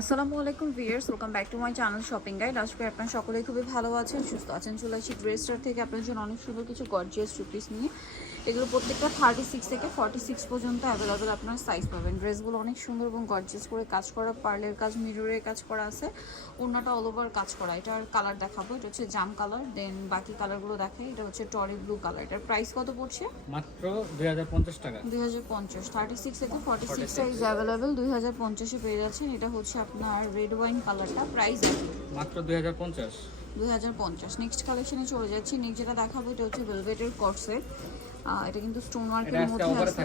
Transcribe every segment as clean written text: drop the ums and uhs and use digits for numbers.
আসসালামু আলাইকুম viewers, welcome back to my channel shopping guide. আজকে আপনারা সকলেই খুবই ভালো আছেন, সুস্থ আছেন। চলে আসি ড্রেসটার থেকে আপনার জন্য অনেক সুন্দর কিছু গর্জিয়াস টু পিস নিয়ে। এগুলো প্রত্যেকটা 36 থেকে 46 পর্যন্ত অ্যাভেলেবেল আপনার সাইজ পাবেন। ড্রেসগুলো অনেক সুন্দর এবং গর্জিয়াস করে কাজ করা, পার্লের কাজ, মিররের কাজ করা আছে, ওড়নাটা অল ওভার কাজ করা। এটার কালার দেখাবো, এটা হচ্ছে জাম কালার। দেন বাকি কালারগুলো দেখাই। এটা হচ্ছে টরি ব্লু কালার। এটার প্রাইস কত পড়ছে? মাত্র 2050 টাকা। 2050, 36 থেকে 46 সাইজ অ্যাভেলেবেল 2050-এ পেয়ে যাচ্ছেন। এটা হচ্ছে আপনার রেড ওয়াইন কালারটা, প্রাইস একই মাত্র 2050। 2050। নেক্সট কালেকশনে চলে যাচ্ছি। নেক্সট যেটা দেখাবো এটা হচ্ছে ভেলভেটের কটসেট। এটা কিন্তু স্টোন ওয়ার্কের মধ্যে আছে,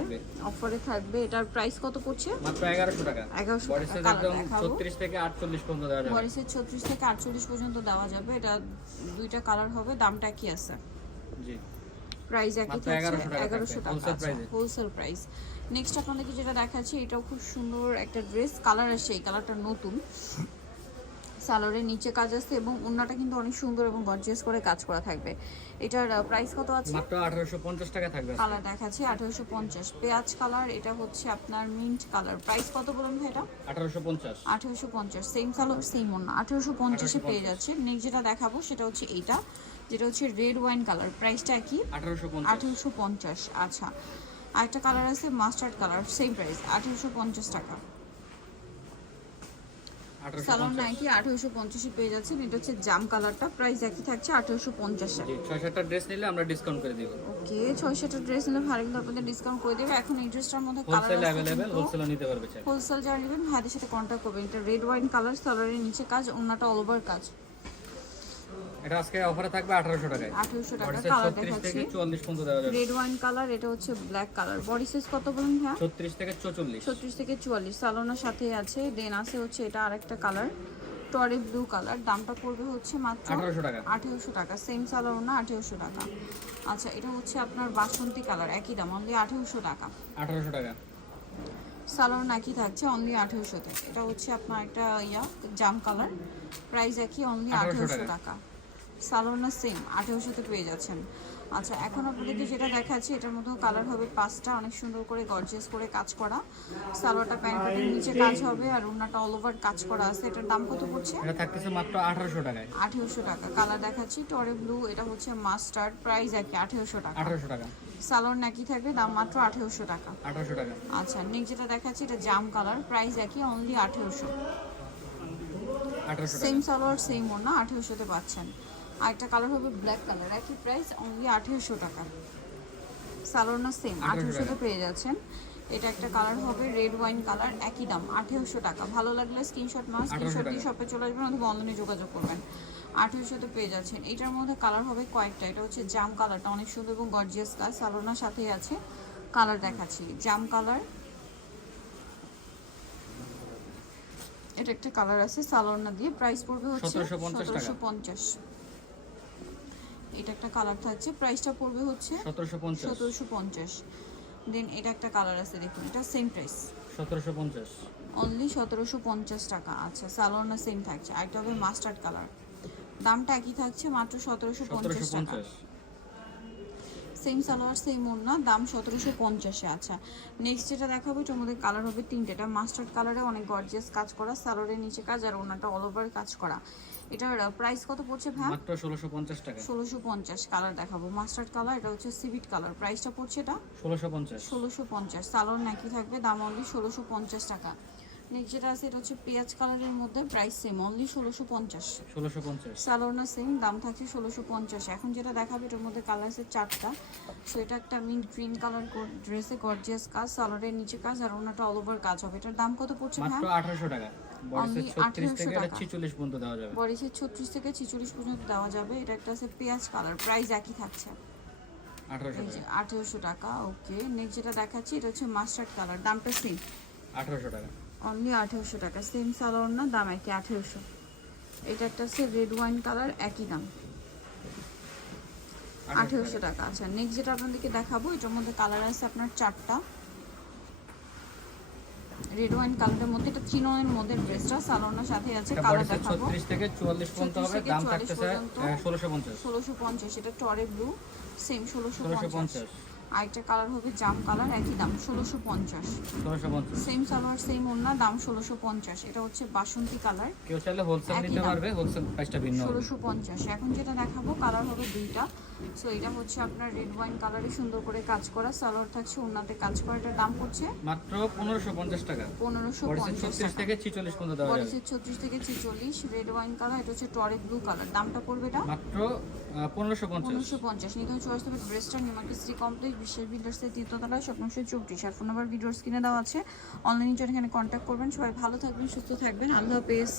অফারে থাকবে। এটার প্রাইস কত পড়ছে? মাত্র 1100 টাকা। 1100 টাকা। একদম 36 থেকে 48 পর্যন্ত দেওয়া যাবে। বডিসের 36 থেকে 48 পর্যন্ত দেওয়া যাবে। এটা দুইটা কালার হবে। দামটা কি আছে? জি, প্রাইস একই থাকছে, 1100 টাকা হোলসেল প্রাইস। নেক্সট আপনাদেরকে যেটা দেখাচ্ছি, এটাও খুব সুন্দর একটা ড্রেস। কালার আসছে, এই কালারটা নতুন। সালোয়ারের নিচে কাজ আছে এবং ওড়নাটা কিন্তু অনেক সুন্দর এবং গর্জিয়াস করে কাজ করা থাকবে। এটার প্রাইস কত আছে? মাত্র 1850 টাকা থাকবে। কালার দেখাচ্ছি 1850, পেঁয়াজ কালার। এটা হচ্ছে আপনার মিন্ট কালার। প্রাইস কত বলুন ভাই? এটা 1850। 1850, সেম কালার সেম ওড়না, 1850-এ পেয়ে যাচ্ছে। নেক্সট যেটা দেখাবো সেটা হচ্ছে এইটা, যেটা হচ্ছে রেড ওয়াইন কালার। প্রাইসটা কি? 1850। আচ্ছা, আরেকটা কালার আছে মাস্টার্ড কালার, সেম প্রাইস 1850 টাকা। সালোয়ার নাইটি 1850-এ পেয়ে যাচ্ছেন। এটা হচ্ছে জাম কালারটা, প্রাইস একই থাকছে 1850 টাকা। 6-7টা ড্রেস নিলে আমরা ডিসকাউন্ট করে দিব। ওকে, 6-7টা ড্রেস নিলে ভালো, কিন্তু আপনাদের ডিসকাউন্ট করে দেবে। এখন এই ড্রেসটার মধ্যে কালার হোলসেল अवेलेबल, হোলসেল নিতে পারবে। হোলসেল যারা নেবেন ভাইদের সাথে কন্ট্যাক্ট করবেন। এটা রেড ওয়াইন কালার, সালোয়ারের নিচে কাজ, ওড়নাটা অল ওভার কাজ। এটা আজকে অফারে থাকবে 1800 টাকায়। 1800 টাকা। কালার দেখাচ্ছি 44 পর্যন্ত দেওয়া যাবে। Red wine colour. এটা হচ্ছে ব্ল্যাক কালার। বডি সাইজ কত বলুন ভাই? 36 থেকে 44। 36 থেকে 44 সালোনার সাথে আছে। দেন আছে হচ্ছে এটা আরেকটা কালার, টরি ব্লু কালার। দামটা পড়বে হচ্ছে মাত্র 1800 টাকা। 1800 টাকা। সেম সালোয়ার না, 1800 টাকা। আচ্ছা, এটা হচ্ছে আপনার বাসন্তী কালার, একই দাম, অনলি 1800 টাকা। 1800 টাকা। সালোয়ার নাকি থাকছে অনলি 1800-তে। এটা হচ্ছে আপনার একটা জাম কালার, প্রাইস একই, অনলি 1800 টাকা। সালোয়ার না সেম 1800-তে পেয়ে যাচ্ছেন। আচ্ছা, এখন আপনাদেরকে যেটা দেখাচ্ছি, এটার মধ্যেও কালার হবে 5টা, অনেক সুন্দর করে গর্জিয়াস করে কাজ করা। সালোয়ারটা প্যান্টের নিচে কাজ হবে আর ওড়নাটা অল ওভার কাজ করা আছে। এটার দাম কত পড়ছে? এটা থাকতেছে মাত্র 1800 টাকায়। 1800 টাকা। কালার দেখাচ্ছি টরে ব্লু, এটা হচ্ছে মাস্টার্ড, প্রাইস একই 1800 টাকা। 1800 টাকা। সালোয়ার নাকি থাকবে, দাম মাত্র 1800 টাকা। 1800 টাকা। আচ্ছা, নেক্সট যেটা দেখাচ্ছি এটা জাম কালার, প্রাইস একই, অনলি 1800। 1800 সেম টাকা। সালোয়ার সেম ওড়না, 1800-তে পাচ্ছেন। আরেকটা কালার হবে ব্ল্যাক কালার, একই প্রাইস, অনলি 1800 টাকা। সালোয়ার না সেম 1800-তে পেয়ে যাচ্ছেন। এটা একটা কালার হবে রেড ওয়াইন কালার, একই দাম 1800 টাকা। ভালো লাগলে স্ক্রিনশট স্ক্রিনশট দিয়ে শপে চলে আসবেন অথবা অনলাইনে যোগাযোগ করবেন। 1800-তে পেয়ে যাচ্ছেন। এটার মধ্যে কালার হবে কয়েকটা। এটা হচ্ছে জাম কালারটা, অনেক সুন্দর এবং গর্জিয়াস কাজ। সালোয়ার সাথেই আছে। কালার দেখাচ্ছি জাম কালার। এটা একটা কালার আছে সালোয়ার দিয়ে, প্রাইস পড়বে হচ্ছে 1750। এটা একটা কালার থাকছে, প্রাইসটা পড়বে হচ্ছে 1750। দেন এটা একটা কালার আছে, দেখুন, এটা সেম প্রাইস 1750, অনলি 1750 টাকা। আচ্ছা, সালোয়ার না সেম থাকছে। আরেকটা হবে মাস্টার্ড কালার, দামটা একই থাকছে, মাত্র 1750 টাকা। সেম সালোয়ার সেম ওড়না, দাম 1750-এ। আচ্ছা, নেক্সট যেটা দেখাবো, এটার মধ্যে কালার হবে 3টে। এটা মাস্টার্ড কালারে অনেক গর্জিয়াস কাজ করা, সালোয়ারের নিচে কাজ আর ওড়নাটা অল ওভার কাজ করা। এটার প্রাইস কত পড়ছে ভাই? মাত্র 1650 টাকা। 1650। কালার দেখাবো মাস্টার্ড কালার, এটা হচ্ছে সিভিট কালার। প্রাইসটা পড়ছে এটা 1650। 1650। সালোয়ার নাকি থাকবে, দাম অনলি 1650 টাকা। নেক্সট যেটা আছে এটা হচ্ছে পেঁয়াজ কালারের মধ্যে, প্রাইস সেম, অনলি 1650। 1650। সালোয়ার না সেম, দাম থাকছে 1650। এখন যেটা দেখাবে এটার মধ্যে কালার আছে 4টা। সো এটা একটা মিন্ট গ্রিন কালার ড্রেসে গর্জিয়াস কাজ, সালোয়ারের নিচে কাজ আর ওনাটা অল ওভার কাজ হবে। এটার দাম কত পড়ছে ভাই? মাত্র 1800 টাকা। বডিতে 36 থেকে 46 পর্যন্ত দেওয়া যাবে। বডিতে 36 থেকে 46 পর্যন্ত দেওয়া যাবে। এটা একটা আছে পেঁয়াজ কালার, প্রাইস একই থাকছে 1800 টাকা। ওকে, নেক্সট যেটা দেখাচ্ছি এটা হচ্ছে মাস্টার্ড কালার, দামটা সেম 1800 টাকা। অনলি 1800 টাকা। সেম সালোয়ার না, দাম একই 1800। এটা একটা আছে রেড ওয়াইন কালার, একই দাম 1800 টাকা। আচ্ছা, নেক্সট যেটা আপনাদেরকে দেখাবো, এটার মধ্যে কালার আছে আপনার 4টা। রেড ওয়াইন কালারের মধ্যে, এটা চিননের মধ্যে ড্রেসটা, সালোয়ারের সাথে আছে। কালার দেখাবো 36 থেকে 44 পর্যন্ত হবে, দাম থাকতেছে 1650। 1650। এটা টরে ব্লু, সেম 1650। আরেকটা কালার হবে জাম কালার, একই দাম 1650। 1650। সেম সালোয়ার সেম ওড়না, দাম 1650। এটা হচ্ছে বাসন্তী কালার, কেউ চাইলে হোলসেল একই নিতে দাম। পারবে, হোলসেল প্রাইসটা ভিন্ন হবে। 1650। এখন যেটা দেখাবো কালার হবে দুইটা। সো এটা হচ্ছে আপনার রেড ওয়াইন কালারে সুন্দর করে কাজ করা, সালোয়ার থাকছে, ওড়নাতে কাজ করা। এটার দাম পড়ছে মাত্র 1550 টাকা। বডি সাইজ 1550 36 থেকে 46 পর্যন্ত দেওয়া বডি যাবে। সাইজ 36 থেকে 46। রেড ওয়াইন কালার, এটা হচ্ছে টরে ব্লু কালার। দামটা পড়বে এটা মাত্র 1550। 1550। নিতে চয়েস হবে ড্রেসটা নিউমার্কেট সিটি কমপ্লেক্স, বিশ্বের বিল্ডার্সের তৃতীয়তলায়, শপ নম্বর 34। আর ফোন নাম্বার ভিডিওর স্ক্রিনে দেওয়া আছে, অনলাইনে জন্য এখানে কন্ট্যাক্ট করবেন। সবাই ভালো থাকবেন, সুস্থ থাকবেন, আল্লাহ হাফেজ।